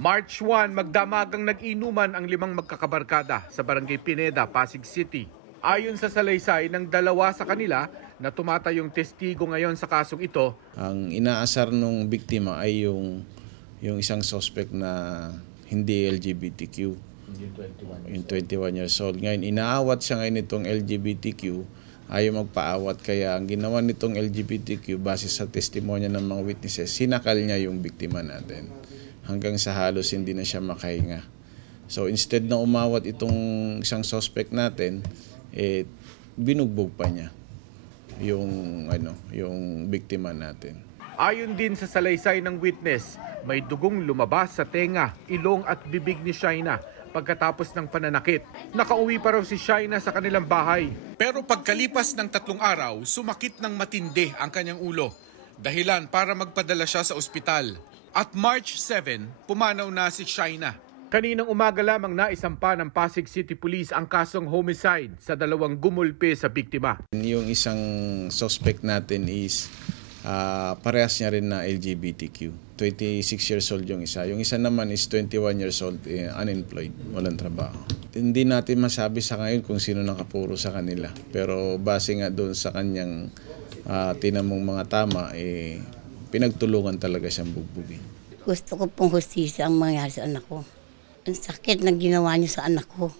March 1, magdamagang nag-inuman ang 5 magkakabarkada sa Barangay Pineda, Pasig City. Ayon sa salaysay ng 2 sa kanila na tumatayong testigo ngayon sa kasong ito. Ang inaasar ng biktima ay yung isang suspect na hindi LGBTQ, yung 21 years old. Ngayon, inaawat siya ngayon itong LGBTQ, ayaw magpaawat. Kaya ang ginawa nitong LGBTQ, base sa testimonya ng mga witnesses, sinakal niya yung biktima natin. Hanggang sa halos hindi na siya makahinga. So instead na umawat itong isang suspect natin, binugbog pa niya yung biktima natin. Ayon din sa salaysay ng witness, may dugong lumabas sa tenga, ilong at bibig ni Shaina pagkatapos ng pananakit. Nakauwi pa raw si Shaina sa kanilang bahay. Pero pagkalipas ng 3 araw, sumakit ng matindi ang kanyang ulo. Dahilan para magpadala siya sa ospital. At March 7, pumanaw na si Shaina. Kaninang umaga lamang naisampa ng Pasig City Police ang kasong homicide sa 2 gumulpe sa biktima. Yung isang suspect natin is parehas niya rin na LGBTQ. 26 years old yung isa. Yung isa naman is 21 years old, unemployed, walang trabaho. Hindi natin masabi sa ngayon kung sino nakapuro sa kanila. Pero base nga doon sa kanyang tinamong mga tama, pinagtulungan talaga siyang bugbugin. Gusto ko pong hustisya ang mangyari sa anak ko. Ang sakit na ginawa niya sa anak ko.